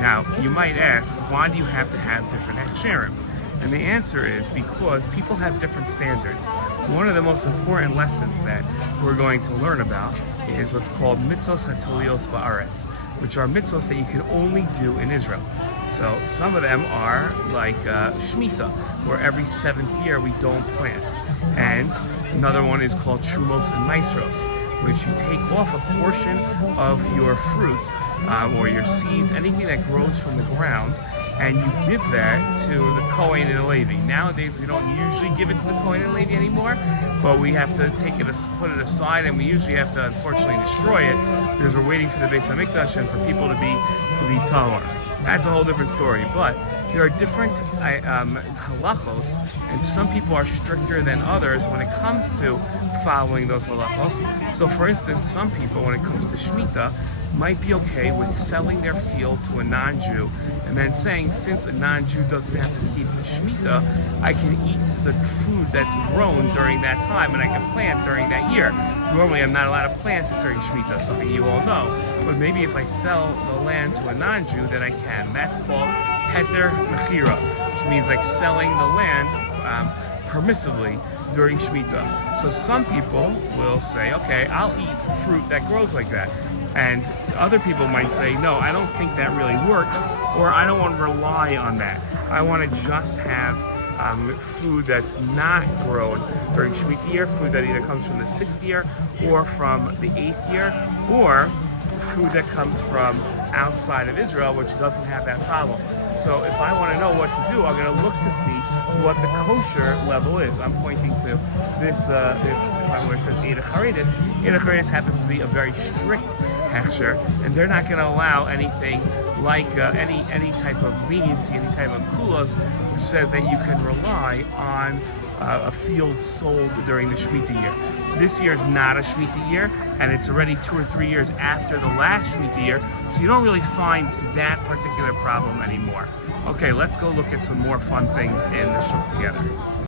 Now, you might ask, why do you have to have different hechsherim? And the answer is because people have different standards. One of the most important lessons that we're going to learn about is what's called mitzvos hatolios ba'aretz, which are mitzvos that you can only do in Israel. So some of them are like Shemitah, where every 7th year we don't plant. And another one is called Trumos and Maisros, which you take off a portion of your fruit or your seeds, anything that grows from the ground, and you give that to the Kohen and the Levi. Nowadays, we don't usually give it to the Kohen and Levi anymore, but we have to take it, put it aside, and we usually have to, unfortunately, destroy it because we're waiting for the Beis Hamikdash and for people to be tahor. That's a whole different story. But there are different halachos, and some people are stricter than others when it comes to following those halachos. So, for instance, some people, when it comes to Shemitah, might be okay with selling their field to a non-Jew and then saying, since a non-Jew doesn't have to keep Shemitah, I can eat the food that's grown during that time and I can plant during that year. Normally I'm not allowed to plant during Shemitah, something you all know, but maybe if I sell the land to a non-Jew, then I can. And that's called heter mechira, which means like selling the land permissively during Shemitah. So some people will say, okay, I'll eat fruit that grows like that. And other people might say, no, I don't think that really works, or I don't want to rely on that. I want to just have food that's not grown during Shemitah year, food that either comes from the 6th year or from the 8th year, or food that comes from outside of Israel, which doesn't have that problem. So if I want to know what to do, I'm going to look to see what the kosher level is. I'm pointing to this where it says Eida Charidis. Eida Charidis happens to be a very strict hechsher, and they're not going to allow anything like any type of leniency, any type of kulos, which says that you can rely on a field sold during the Shemitah year. This year is not a Shemitah year, and it's already 2 or 3 years after the last Shemitah year, so you don't really find that particular problem anymore. Okay, let's go look at some more fun things in the Shuk together.